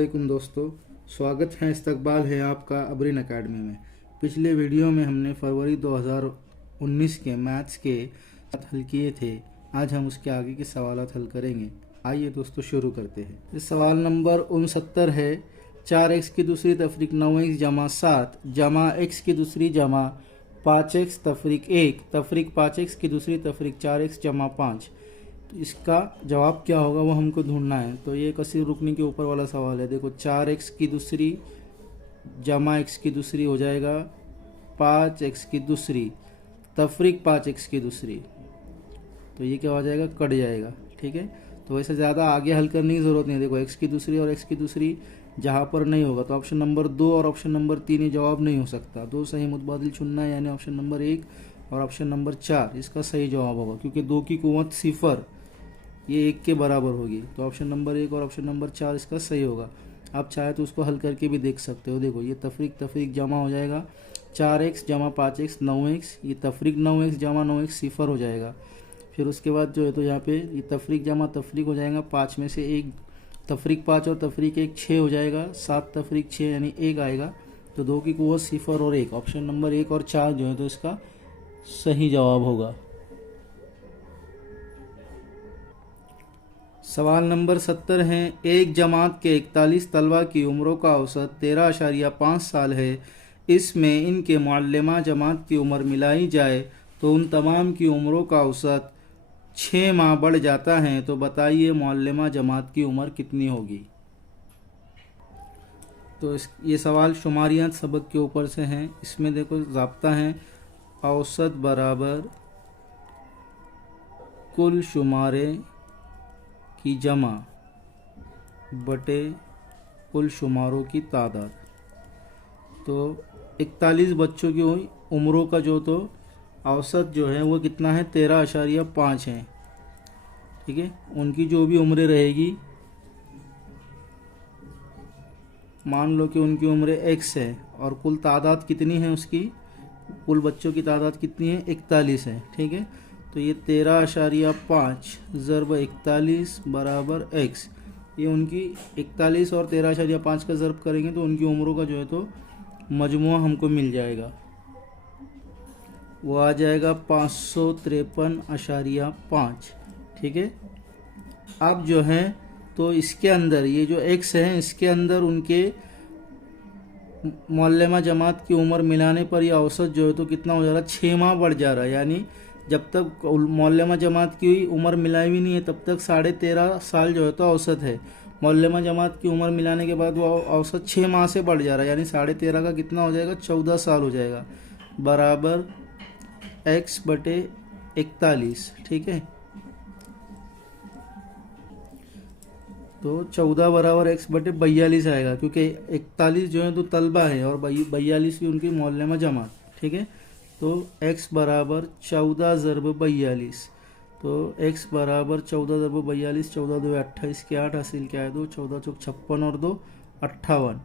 वालेकुम दोस्तों, स्वागत है, इस्तकबाल है आपका अबरीन अकेडमी में। पिछले वीडियो में हमने फरवरी 2019 के मैथ्स के हल किए थे। आज हम उसके आगे के सवालात हल करेंगे। आइए दोस्तों शुरू करते हैं। इस सवाल नंबर 69 है, 4x की दूसरी तफरीक 9x जमा 7 जमा x की दूसरी जमा 5x तफरीक 1 तफरीक 5x की दूसरी तफरीक 4x जमा 5। तो इसका जवाब क्या होगा वो हमको ढूंढना है। तो ये कसी रुकनी के ऊपर वाला सवाल है। देखो 4x की दूसरी जमा x की दूसरी हो जाएगा 5x की दूसरी तफरीक 5x की दूसरी। तो ये क्या हो जाएगा, कट जाएगा। ठीक है, तो वैसे ज़्यादा आगे हल करने की ज़रूरत नहीं है। देखो x की दूसरी और x की दूसरी जहाँ पर नहीं होगा तो ऑप्शन नंबर 2 और ऑप्शन नंबर 3 ये जवाब नहीं हो सकता। दो सही मुतबादिल चुनना है, यानी ऑप्शन नंबर 1 और ऑप्शन नंबर 4 इसका सही जवाब होगा, क्योंकि 2 की कुव्वत 0 ये 1 के बराबर होगी। तो ऑप्शन नंबर 1 और ऑप्शन नंबर 4 इसका सही होगा। आप चाहे तो उसको हल करके भी देख सकते हो। देखो ये तफरीक तफरीक जमा हो जाएगा 4x जमा 5x 9x, ये तफरीक 9x जमा 9x 0 हो जाएगा। फिर उसके बाद जो है तो यहाँ पे ये तफरीक जमा तफरीक हो जाएगा 5 में से 1 तफरीक 5 और तफरीक 1 6 हो जाएगा, 7 तफरीक 6 यानी 1 आएगा। तो 2 की कुव्वत 0 और 1, ऑप्शन नंबर 1 और 4 जो है तो इसका सही जवाब होगा। सवाल नंबर 70 है, एक जमात के 41 तलबा की उम्रों का औसत 13.5 साल है। इसमें इनके मुअल्लिमा जमात की उम्र मिलाई जाए तो उन तमाम की उम्रों का औसत 6 माह बढ़ जाता है। तो बताइए मुअल्लिमा जमात की उम्र कितनी होगी। तो ये सवाल शुमारियात सबक के ऊपर से हैं। इसमें देखो ज़ाब्ता है, औसत बराबर कुल शुमारे की जमा बटे कुल शुमारों की तादाद। तो 41 बच्चों की उम्रों का जो तो औसत जो है वो कितना है, 13.5 है। ठीक है, उनकी जो भी उम्रें रहेगी, मान लो कि उनकी उम्र x है और कुल तादाद कितनी है, उसकी कुल बच्चों की तादाद कितनी है, 41 है। ठीक है, तो ये 13.5 ज़रब 41 बराबर x। ये उनकी 41 और 13.5 का ज़रब करेंगे तो उनकी उम्रों का जो है तो मजमुआ हमको मिल जाएगा। वो आ जाएगा 553.5। ठीक है, अब जो है तो इसके अंदर ये जो x है, इसके अंदर उनके मुअल्लिमा जमात की उम्र मिलाने पर यह औसत जो है तो कितना हो जा रहा है, 6 माह बढ़ जा रहा है। यानी जब तक मुअल्लिमा जमात की उम्र मिलाई हुई नहीं है तब तक 13.5 साल जो है तो औसत है। मुअल्लिमा जमात की उम्र मिलाने के बाद वो औसत 6 माह से बढ़ जा रहा है, यानी 13.5 का कितना हो जाएगा, 14 साल हो जाएगा, बराबर x बटे 41। ठीक है, तो 14 बराबर x बटे 42 आएगा, क्योंकि 41 जो है तो तलबा है और 42 की उनकी मुअल्लिमा जमात। ठीक है, तो x बराबर 14 ज़रब 42। तो x बराबर 14 ज़रब 42, 14 2 28 के 8 हासिल क्या है, 2 14 चौक 56 और 2 58।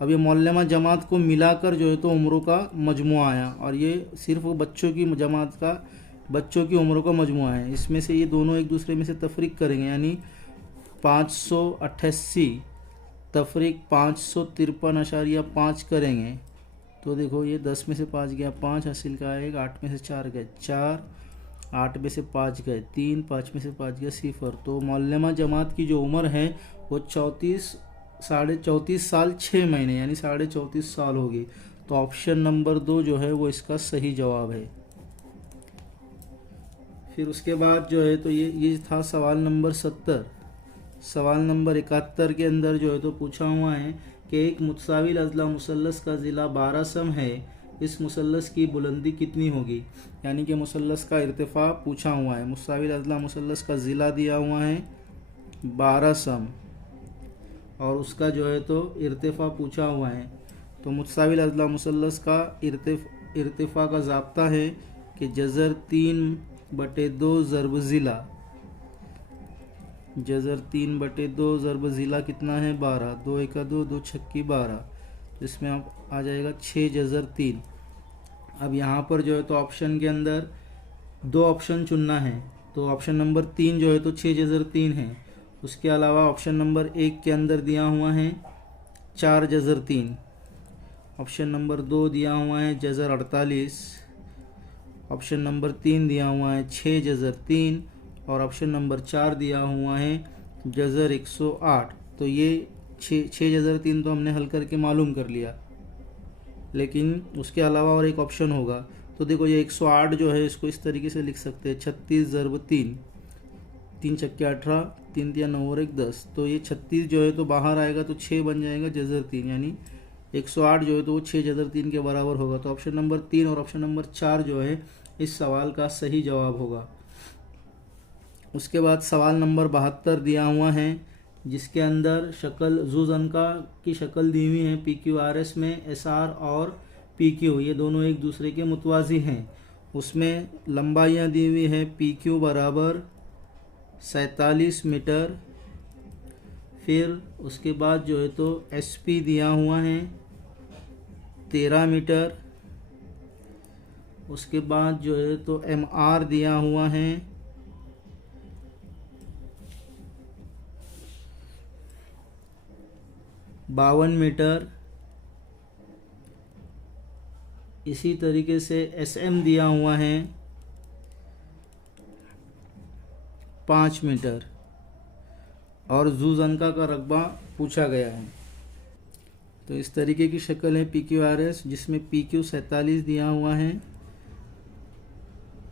अब ये मुअल्लिमा जमात को मिलाकर जो है तो उम्रों का मजमुआ आया, और ये सिर्फ बच्चों की जमात का बच्चों की उम्रों का मजमुआ है। इसमें से ये दोनों एक दूसरे में से तफरीक करेंगे, यानी 588 तफरीक 553.5 करेंगे। तो देखो ये 10 में से 5 गया 5 हासिल का आएगा, 8 में से 4 गए 4, 8 में से 5 गए 3, 5 में से 5 गया 0। तो मुअल्लिमा जमात की जो उम्र है वो 34 साल 6 महीने यानी 34.5 साल होगी। तो ऑप्शन नंबर 2 जो है वो इसका सही जवाब है। फिर उसके बाद जो है तो ये था सवाल नंबर 70। सवाल नंबर 71 के अंदर जो है तो पूछा हुआ है कि एक मुतसाविल अज़ला मुसल्लस का ज़िला 12 सम है, इस मुसल्लस की बुलंदी कितनी होगी। यानी कि मुसल्लस का इर्तिफ़ा पूछा हुआ है। मुतसाविल अज़ला मुसल्लस का ज़िला दिया हुआ है 12 सम और उसका जो है तो इर्तिफ़ा पूछा हुआ है। तो मुतसाविल अज़ला मुसल्लस का इर्तिफ़ा का ज़ाब्ता है कि जज़र 3/2 ज़रब ज़िला, जज़र 3/2 ज़रब ज़िला कितना है, 12, 2 एका 2, 2 छक्की 12। इसमें आप आ जाएगा 6 जज़र 3। अब यहाँ पर जो है तो ऑप्शन के अंदर 2 ऑप्शन चुनना है। तो ऑप्शन नंबर 3 जो है तो 6 जज़र 3 है। उसके अलावा ऑप्शन नंबर 1 के अंदर दिया हुआ है 4 जज़र 3। ऑप्शन नंबर 2 दिया हुआ है जज़र 48। ऑप्शन नंबर 3 दिया हुआ है 6 जज़र 3 और ऑप्शन नंबर 4 दिया हुआ है जज़र 108। तो ये 6 जज़र 3 तो हमने हल करके मालूम कर लिया, लेकिन उसके अलावा और एक ऑप्शन होगा। तो देखो ये 108 जो है इसको इस तरीके से लिख सकते हैं 36 ज़रब 3, 3 छक्के 18, 3 तिया 9 और 1 10। तो ये 36 जो है तो बाहर आएगा तो 6 बन जाएगा जज़र 3, यानी 108 जो है तो वो 6 जज़र 3 के बराबर होगा। तो ऑप्शन नंबर 3 और ऑप्शन नंबर 4 जो है इस सवाल का सही जवाब होगा। उसके बाद सवाल नंबर 72 दिया हुआ है, जिसके अंदर शक्ल ज़ुज़नका की शक्ल दी हुई है PQRS में। SR और PQ ये दोनों एक दूसरे के मुतवाज़ी हैं। उसमें लंबाइयाँ दी हुई है PQ बराबर 47 मीटर। फिर उसके बाद जो है तो SP दिया हुआ है 13 मीटर। उसके बाद जो है तो MR दिया हुआ है 52 मीटर। इसी तरीके से SM दिया हुआ है 5 मीटर और ज़ुज़नका का रकबा पूछा गया है। तो इस तरीके की शक्ल है PQRS, जिसमें PQ 47 दिया हुआ है,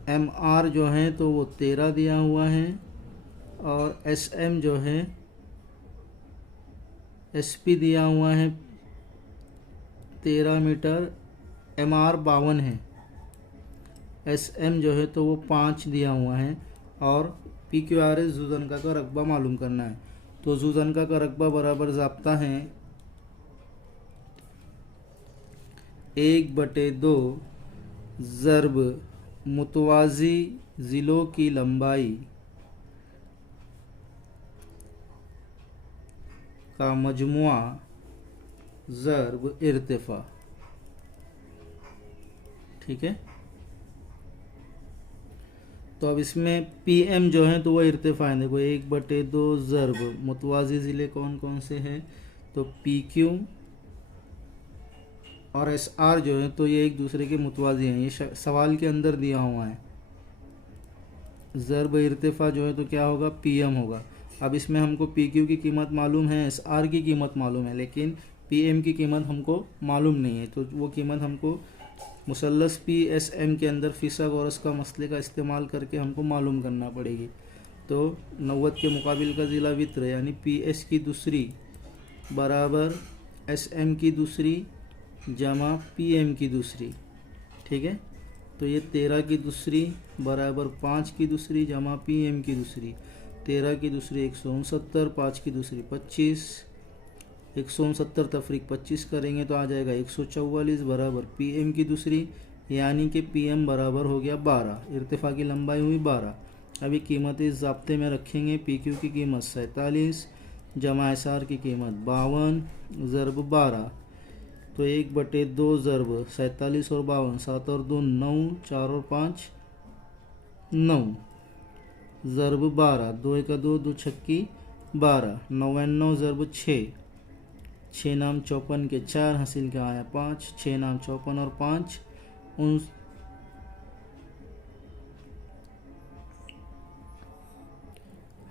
MR जो है तो वो 13 दिया हुआ है और SM जो है SP दिया हुआ है 13 मीटर। MR 52 है। SM जो है तो वो 5 दिया हुआ है और PQRS ज़ुज़नका का रकबा मालूम करना है। तो ज़ुज़नका का रकबा बराबर ज़ाब्ता है 1/2 ज़रब मुतवाज़ी ज़िलों की लंबाई का मजमुआ ज़रब इर्तिफ़ा। ठीक है, तो अब इसमें PM जो है तो वह इर्तिफ़ा है। देखो 1/2 ज़रब मुतवाज़ी ज़िले कौन कौन से हैं, तो PQ और SR जो है तो ये एक दूसरे के मुतवाज़ी हैं। ये सवाल के अंदर दिया हुआ है। ज़रब इर्तिफ़ा जो है तो क्या होगा, PM होगा। अब इसमें हमको PQ की कीमत मालूम है, SR की कीमत मालूम है, लेकिन PM की कीमत हमको मालूम नहीं है। तो वो कीमत हमको मुसल्लस PSM के अंदर फिसागोरस का मसले का इस्तेमाल करके हमको मालूम करना पड़ेगी। तो 90 के मुकाबिल का ज़िला वित्र यानी PS की दूसरी बराबर SM की दूसरी जमा PM की दूसरी। ठीक है, तो ये 13 की दूसरी बराबर 5 की दूसरी जमा PM की दूसरी। 13 की दूसरी 169, 5 की दूसरी 25, 169 तफरीक 25 करेंगे तो आ जाएगा 144 बराबर PM की दूसरी, यानी कि PM बराबर हो गया 12। इर्तिफ़ा की लंबाई हुई 12। अभी कीमत इस ज़ाब्ते में रखेंगे। PQ की कीमत 47 जमा SR की कीमत 52 ज़रब 12। तो 1/2 ज़रब 47 और 52, 7 और 2 9, 4 और 5 9 ज़रब 12, 2 1 2, 2 छक्की 12, 99 ज़रब 6, 6 नाम 54 के 4 हासिल का आया 5, 6 नाम 54 और 5 उन।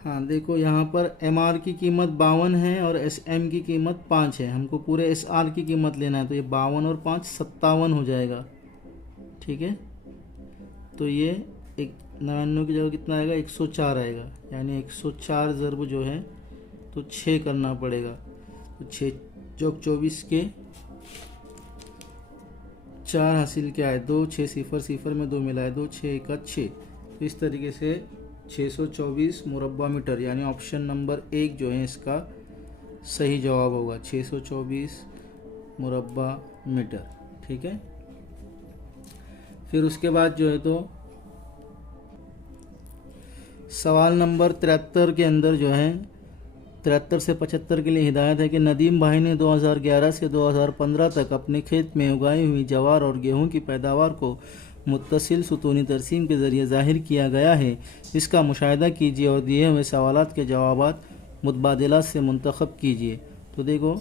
हाँ देखो यहाँ पर MR की कीमत 52 है और SM की कीमत 5 है। हमको पूरे SR की कीमत लेना है, तो ये 52 और 5 57 हो जाएगा। ठीक है, तो ये 99 की जगह कितना आएगा, 104 आएगा, यानी 104 ज़रब जो है तो 6 करना पड़ेगा। तो 6 चौक 24 के 4 हासिल क्या है 2, 6 0 0 में 2 मिला है 2, 6 1 6। तो इस तरीके से 624 मुरब्बा मीटर, यानी ऑप्शन नंबर 1 जो है इसका सही जवाब होगा 624 मुरब्बा मीटर। ठीक है, फिर उसके बाद जो है तो सवाल नंबर 73 के अंदर जो है 73 से 75 के लिए हिदायत है कि नदीम भाई ने 2011 से 2015 तक अपने खेत में उगाई हुई जवार और गेहूं की पैदावार को मुत्तसिल सुतूनी तरसीम के ज़रिए ज़ाहिर किया गया है। इसका मुशाहिदा कीजिए और दिए हुए सवालात के जवाबात मुतबादिला से मुंतखब कीजिए। तो देखो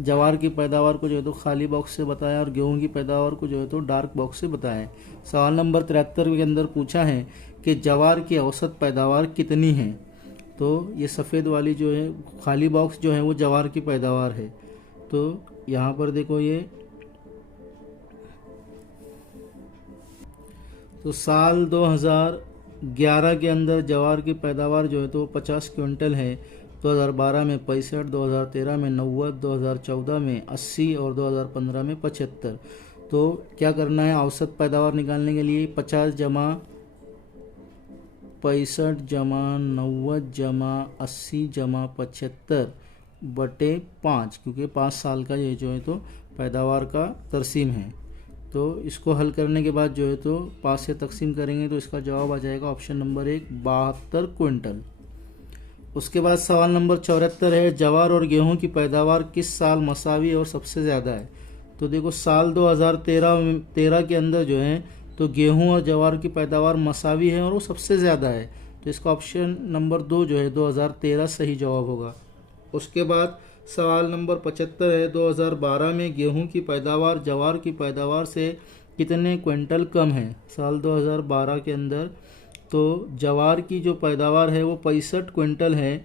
जवार की पैदावार को जो है तो खाली बॉक्स से बताया और गेहूं की पैदावार को जो है तो डार्क बॉक्स से बताया है। सवाल नंबर 73 के अंदर पूछा है कि जवार की औसत पैदावार कितनी है। तो ये सफ़ेद वाली जो है खाली बॉक्स जो है वो जवार की पैदावार है। तो यहाँ पर देखो ये तो साल 2011 के अंदर जवार की पैदावार जो है तो 50 क्विंटल है। 2012 में 65, 2013 में 90, 2014 में 80 और 2015 में 75। तो क्या करना है, औसत पैदावार निकालने के लिए 50 जमा 65 जमा 90 जमा 80 जमा 75 बटे 5, क्योंकि 5 साल का ये जो है तो पैदावार का तरसीम है। तो इसको हल करने के बाद जो है तो 5 से तकसीम करेंगे तो इसका जवाब आ जाएगा ऑप्शन नंबर 1 72 क्विंटल। उसके बाद सवाल नंबर 74 है, जवार और गेहूं की पैदावार किस साल मसावी और सबसे ज़्यादा है। तो देखो साल 2013 के अंदर जो है तो गेहूं और जवार की पैदावार मसावी है और वो सबसे ज़्यादा है। तो इसका ऑप्शन नंबर 2 जो है 2013 सही जवाब होगा। उसके बाद सवाल नंबर 75 है, 2012 में गेहूं की पैदावार जवार की पैदावार से कितने क्विंटल कम है। साल 2012 के अंदर तो जवार की जो पैदावार है वो 65 क्विंटल है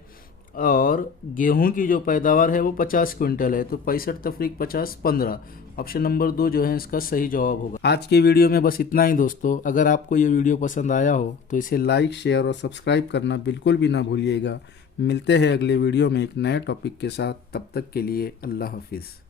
और गेहूं की जो पैदावार है वो 50 क्विंटल है। तो 65 तफरीक 50 15, ऑप्शन नंबर 2 जो है इसका सही जवाब होगा। आज की वीडियो में बस इतना ही दोस्तों। अगर आपको ये वीडियो पसंद आया हो तो इसे लाइक, शेयर और सब्सक्राइब करना बिल्कुल भी ना भूलिएगा। मिलते हैं अगले वीडियो में एक नए टॉपिक के साथ। तब तक के लिए अल्लाह हाफिज़।